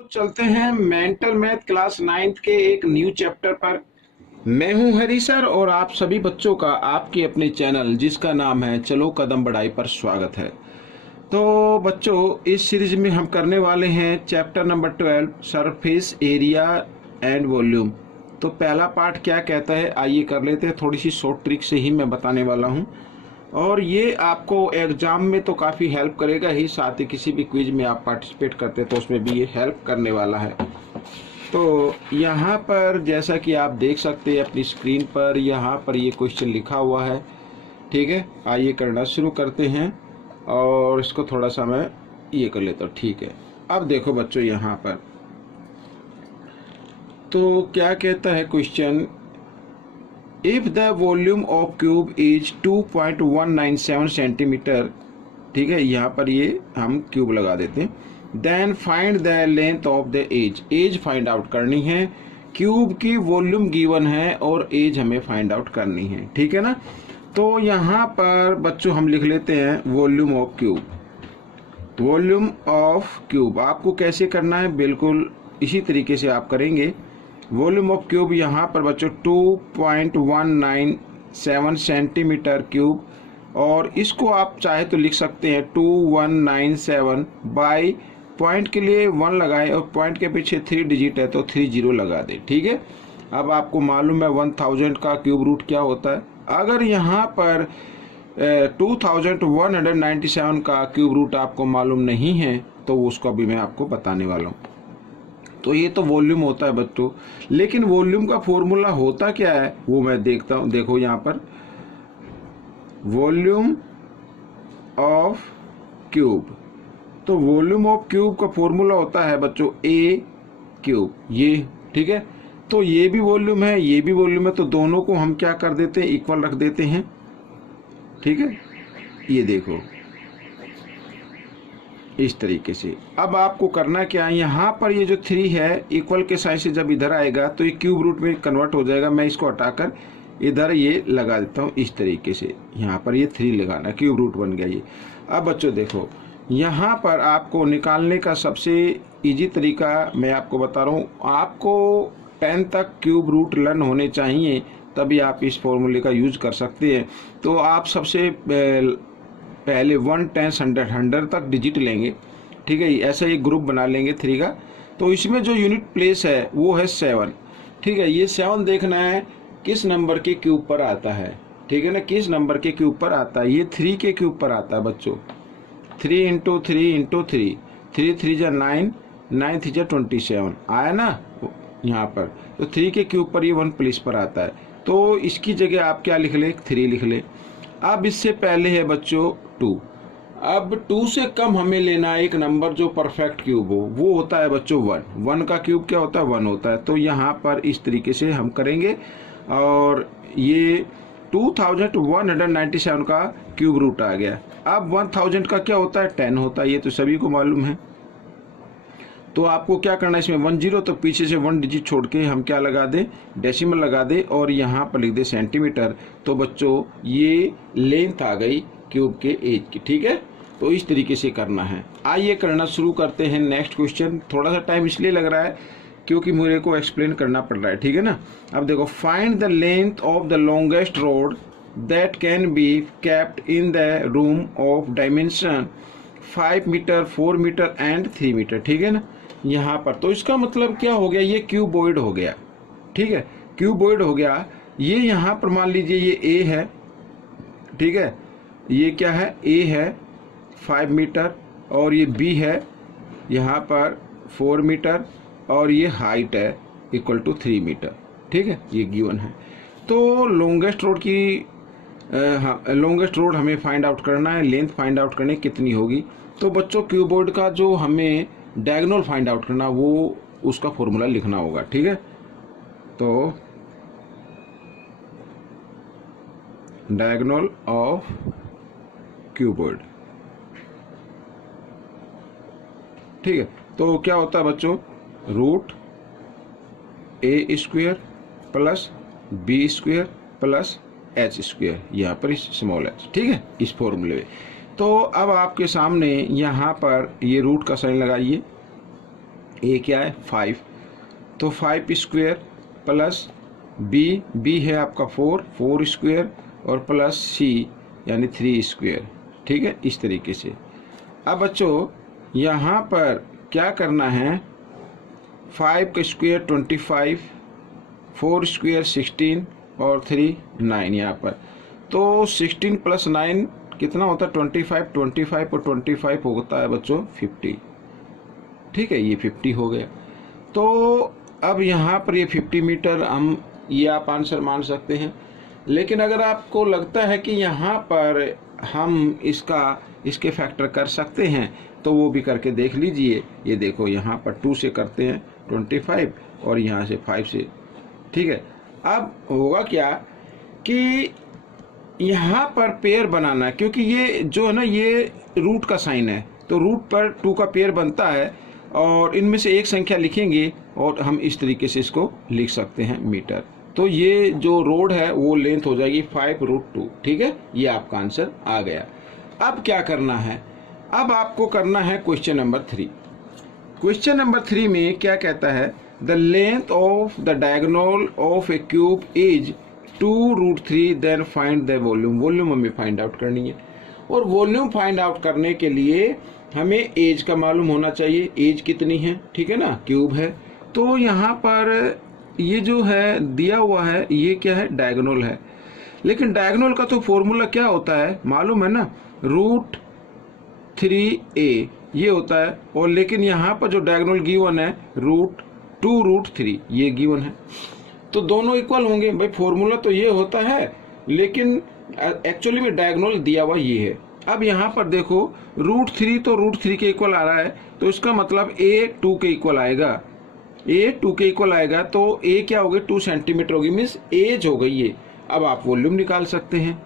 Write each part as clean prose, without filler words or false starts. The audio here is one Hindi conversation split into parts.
चलते हैं मेंटल मैथ क्लास 9th के एक न्यू चैप्टर पर। मैं हूं हरी सर और आप सभी बच्चों का आपके अपने चैनल जिसका नाम है चलो कदम बढ़ाई पर स्वागत है। तो बच्चों, इस सीरीज में हम करने वाले हैं chapter number 12 surface area and volume. तो पहला पार्ट क्या कहता है आइए कर लेते हैं। थोड़ी सी शॉर्ट ट्रिक से ही मैं बताने वाला हूं और ये आपको एग्जाम में तो काफ़ी हेल्प करेगा ही, साथ ही किसी भी क्विज में आप पार्टिसिपेट करते हैं तो उसमें भी ये हेल्प करने वाला है। तो यहाँ पर जैसा कि आप देख सकते हैं अपनी स्क्रीन पर, यहाँ पर ये क्वेश्चन लिखा हुआ है। ठीक है, आइए करना शुरू करते हैं और इसको थोड़ा सा मैं ये कर लेता हूँ। ठीक है, अब देखो बच्चों यहाँ पर तो क्या कहता है question, if the volume of cube is 2.197 centimetre. ठीक है, यहाँ पर ये हम क्यूब लगा देते हैं। Then find the length of the edge find out करनी है। क्यूब की वॉल्यूम गिवन है और एज हमें फाइंड आउट करनी है। ठीक है ना। तो यहाँ पर बच्चों हम लिख लेते हैं volume of cube. Volume of cube आपको कैसे करना है, बिल्कुल इसी तरीके से आप करेंगे। वॉल्यूम ऑफ क्यूब यहाँ पर बच्चों 2.197 सेंटीमीटर क्यूब, और इसको आप चाहे तो लिख सकते हैं 2197 बाई पॉइंट के लिए 1 लगाए और पॉइंट के पीछे 3 डिजिट है तो 30 लगा दे। ठीक है, अब आपको मालूम है 1000 का क्यूब रूट क्या होता है। अगर यहाँ पर 2197 का क्यूब रूट आपको मालूम नहीं है तो उसको भी मैं आपको बताने वाला हूँ। तो ये तो वॉल्यूम होता है बच्चों, लेकिन वॉल्यूम का फॉर्मूला होता क्या है वो मैं देखता हूँ। देखो यहाँ पर वॉल्यूम ऑफ क्यूब, तो वॉल्यूम ऑफ क्यूब का फॉर्मूला होता है बच्चों ए क्यूब। ये ठीक है, तो ये भी वॉल्यूम है ये भी वॉल्यूम है, तो दोनों को हम क्या कर देते हैं, इक्वल रख देते हैं। ठीक है, ये देखो इस तरीके से। अब आपको करना क्या है, यहाँ पर ये जो 3 है इक्वल के साइन से जब इधर आएगा तो ये क्यूब रूट में कन्वर्ट हो जाएगा। मैं इसको हटाकर इधर ये लगा देता हूँ इस तरीके से। यहाँ पर ये 3 लगाना, क्यूब रूट बन गया ये। अब बच्चों देखो, यहाँ पर आपको निकालने का सबसे इजी तरीका मैं आपको बता रहा हूँ। आपको 10 तक क्यूब रूट लर्न होने चाहिए, तभी आप इस फॉर्मूले का यूज कर सकते हैं। तो आप सबसे पहले 1 10 100 100 तक डिजिट लेंगे। ठीक है, ऐसा एक ग्रुप बना लेंगे 3 का। तो इसमें जो यूनिट प्लेस है वो है 7। ठीक है, ये 7 देखना है किस नंबर के क्यूब पर आता है। ठीक है ना, किस नंबर के क्यूब पर आता है। ये 3 के क्यूब पर आता है बच्चों। 3 इंटू 3 इंटू 3, 3 3 जा 9, 9 3 जा 27 आया ना यहाँ पर। तो 3 के क्यूब पर ये 1 प्लेस पर आता है, तो इसकी जगह आप क्या लिख ले, 3 लिख ले। अब इससे पहले है बच्चों 2। अब 2 से कम हमें लेना है एक नंबर जो परफेक्ट क्यूब हो, वो होता है बच्चों 1। 1 का क्यूब क्या होता है, 1 होता है। तो यहाँ पर इस तरीके से हम करेंगे और ये 2197 का क्यूब रूट आ गया। अब 1000 का क्या होता है, 10 होता है, ये तो सभी को मालूम है। तो आपको क्या करना है, इसमें 10 तो पीछे से 1 डिजिट छोड़ के हम क्या लगा दें, डेसिमल लगा दें और यहाँ पर लिख दे सेंटीमीटर। तो बच्चों ये लेंथ आ गई क्यूब के एज की। ठीक है, तो इस तरीके से करना है। आइए करना शुरू करते हैं नेक्स्ट क्वेश्चन। थोड़ा सा टाइम इसलिए लग रहा है क्योंकि मुझे को एक्सप्लेन करना पड़ रहा है। ठीक है ना। अब देखो, find the length of the longest road that can be kept in the room of dimension 5 metre 4 metre and 3 metre. ठीक है ना, यहाँ पर तो इसका मतलब क्या हो गया, ये क्यूबॉइड हो गया। ठीक है, क्यूबॉइड हो गया। ये यहाँ पर मान लीजिए ये ए है। ठीक है, ये क्या है, ए है 5 मीटर और ये बी है यहाँ पर 4 मीटर और ये हाइट है इक्वल टू 3 मीटर। ठीक है, ये गिवन है। तो लॉन्गेस्ट रोड की लॉन्गेस्ट रोड हमें फाइंड आउट करना है, लेंथ फाइंड आउट करनी कितनी होगी। तो बच्चों क्यूबॉइड का जो हमें डायगोनल फाइंड आउट करना वो उसका फॉर्मूला लिखना होगा। ठीक है, तो डायगोनल ऑफ क्यूबॉइड। ठीक है, तो क्या होता है बच्चों, root A square plus B square plus H square, यहाँ पर स्मॉल एच। ठीक है, इस फॉर्मूले में। तो अब आपके सामने यहाँ पर ये रूट का साइन लगाइए। ए क्या है 5, तो 5 स्क्वायर प्लस बी है आपका 4 स्क्वायर और प्लस सी यानी 3 स्क्वायर। ठीक है, इस तरीके से। अब बच्चों यहाँ पर क्या करना है, 5 का स्क्वायर 25, 4 स्क्वायर 16 और 3 9 यहाँ पर, तो 16 प्लस 9 कितना होता है 25, 25 और 25 होता है बच्चों 50। ठीक है, ये 50 हो गया। तो अब यहाँ पर ये 50 मीटर हम ये आप आंसर मान सकते हैं। लेकिन अगर आपको लगता है कि यहाँ पर हम इसके फैक्टर कर सकते हैं तो वो भी करके देख लीजिए। ये देखो यहाँ पर 2 से करते हैं 25 और यहाँ से 5 से। ठीक है, अब होगा क्या कि यहाँ पर पेयर बनाना, क्योंकि ये जो है ना ये रूट का साइन है, तो रूट पर 2 का पेयर बनता है और इनमें से एक संख्या लिखेंगे और हम इस तरीके से इसको लिख सकते हैं मीटर। तो ये जो रोड है वो लेंथ हो जाएगी 5√2। ठीक है, ये आपका आंसर आ गया। अब क्या करना है, अब आपको करना है क्वेश्चन नंबर 3। क्वेश्चन नंबर 3 में क्या कहता है, the length of the diagonal of a cube is 2√3, then find the volume. Volume हमें फाइंड आउट करनी है और वॉल्यूम फाइंड आउट करने के लिए हमें एज का मालूम होना चाहिए, एज कितनी है। ठीक है ना, क्यूब है, तो यहाँ पर ये जो है दिया हुआ है ये क्या है, डायगोनल है। लेकिन डायगोनल का तो फॉर्मूला क्या होता है मालूम है ना, √3a ये होता है। और लेकिन यहाँ पर जो डायगोनल गिवन है √2√3 ये गिवन है, तो दोनों इक्वल होंगे। भाई फॉर्मूला तो ये होता है लेकिन एक्चुअली में डायगोनल दिया हुआ ये है। अब यहाँ पर देखो √3 तो √3 के इक्वल आ रहा है, तो इसका मतलब a 2 के इक्वल आएगा, a 2 के इक्वल आएगा, तो a क्या होगी 2 सेंटीमीटर होगी, मीन्स एज हो गई ये। अब आप वॉल्यूम निकाल सकते हैं,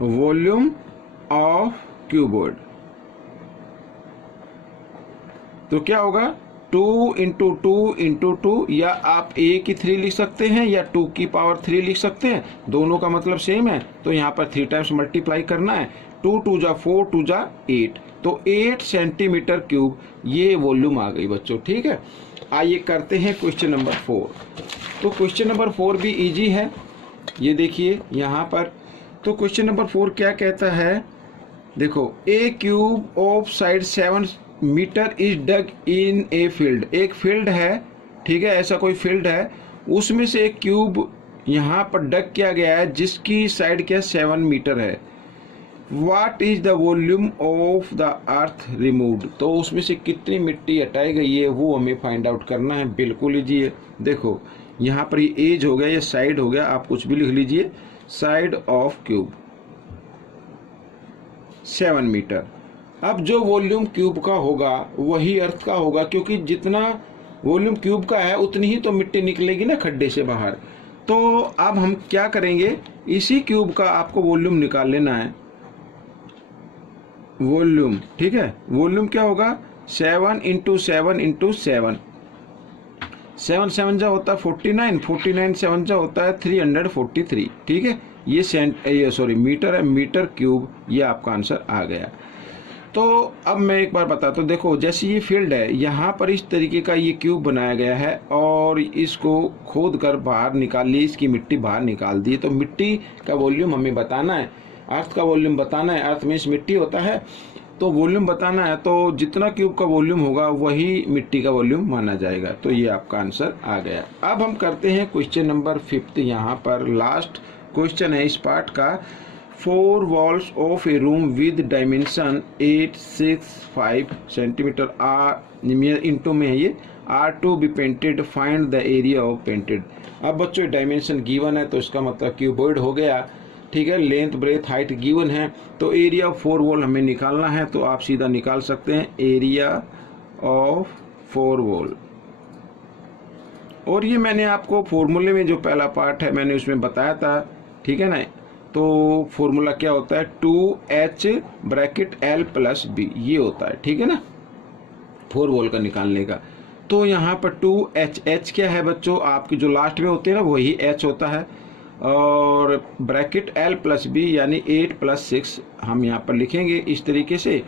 वॉल्यूम ऑफ क्यूबॉइड। तो क्या होगा 2 × 2 × 2, या आप a की 3 लिख सकते हैं या 2 की पावर 3 लिख सकते हैं, दोनों का मतलब सेम है। तो यहाँ पर 3 टाइम्स मल्टीप्लाई करना है, 2 2 जा 4, 2 जा 8, तो 8 सेंटीमीटर क्यूब ये वॉल्यूम आ गई बच्चों। ठीक है, आइए करते हैं क्वेश्चन नंबर 4। तो क्वेश्चन नंबर 4 भी इजी है, ये देखिए यहाँ पर। तो क्वेश्चन नंबर 4 क्या कहता है, देखो a cube of side 7 metre is dug in a field. एक फील्ड है, ठीक है, ऐसा कोई फील्ड है, उसमें से एक क्यूब यहाँ पर डग किया गया है जिसकी साइड क्या 7 मीटर है। What is the volume of the earth removed. तो उसमें से कितनी मिट्टी हटाई गई है वो हमें फाइंड आउट करना है। बिल्कुल इजी है, देखो यहाँ पर ये एज हो गया, ये साइड हो गया, आप कुछ भी लिख लीजिए, साइड ऑफ क्यूब 7 मीटर। अब जो वॉल्यूम क्यूब का होगा वही अर्थ का होगा, क्योंकि जितना वॉल्यूम क्यूब का है उतनी ही तो मिट्टी निकलेगी ना खड्डे से बाहर। तो अब हम क्या करेंगे, इसी क्यूब का आपको वॉल्यूम निकाल लेना है, वॉल्यूम। ठीक है, वॉल्यूम क्या होगा 7 × 7 × 7, 7 7 जा होता है 49, 49 7 जा होता है 343। ठीक है, ये सॉरी मीटर है, मीटर क्यूब, ये आपका आंसर आ गया। तो अब मैं एक बार बताता हूँ, देखो जैसे ये फील्ड है, यहाँ पर इस तरीके का ये क्यूब बनाया गया है और इसको खोद कर बाहर निकाल ली, इसकी मिट्टी बाहर निकाल दी। तो मिट्टी का वॉल्यूम हमें बताना है, अर्थ का वॉल्यूम बताना है, अर्थ में इस मिट्टी होता है, तो वॉल्यूम बताना है। तो जितना क्यूब का वॉल्यूम होगा वही मिट्टी का वॉल्यूम माना जाएगा। तो ये आपका आंसर आ गया। अब हम करते हैं क्वेश्चन नंबर 5। यहाँ पर लास्ट क्वेश्चन है इस पार्ट का। 4 walls of a room with dimension 8 6 5 centimetre into में है, ये are to be painted, find the area of painted। अब बच्चों डायमेंशन गिवन है तो इसका मतलब क्यूबॉइड हो गया। ठीक है, लेंथ ब्रेथ हाइट गिवन है, तो एरिया ऑफ 4 वॉल हमें निकालना है। तो आप सीधा निकाल सकते हैं एरिया ऑफ 4 वॉल। और ये मैंने आपको फॉर्मूले में जो पहला पार्ट है मैंने उसमें बताया था। ठीक है ना, तो फॉर्मूला क्या होता है 2h ब्रैकेट l + b, ये होता है। ठीक है ना, 4 वॉल का निकालने का। तो यहाँ पर 2h क्या है बच्चों, आपकी जो लास्ट में होते हैं ना वही h होता है, और ब्रैकेट l + b यानी 8 + 6 हम यहाँ पर लिखेंगे इस तरीके से।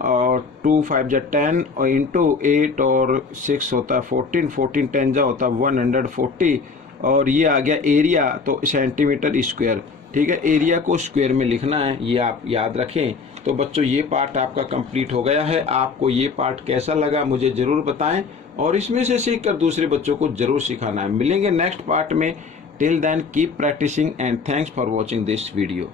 और 2 5 जा 10 और इंटू 8 और 6 होता है 14, 14 10 जा होता है 140 और ये आ गया एरिया तो सेंटीमीटर स्क्वायर। ठीक है, एरिया को स्क्वायर में लिखना है, ये आप याद रखें। तो बच्चों ये पार्ट आपका कंप्लीट हो गया है। आपको ये पार्ट कैसा लगा मुझे ज़रूर बताएं और इसमें से सीख कर दूसरे बच्चों को ज़रूर सिखाना है। मिलेंगे नेक्स्ट पार्ट में। Till then keep practising and thanks for watching this video.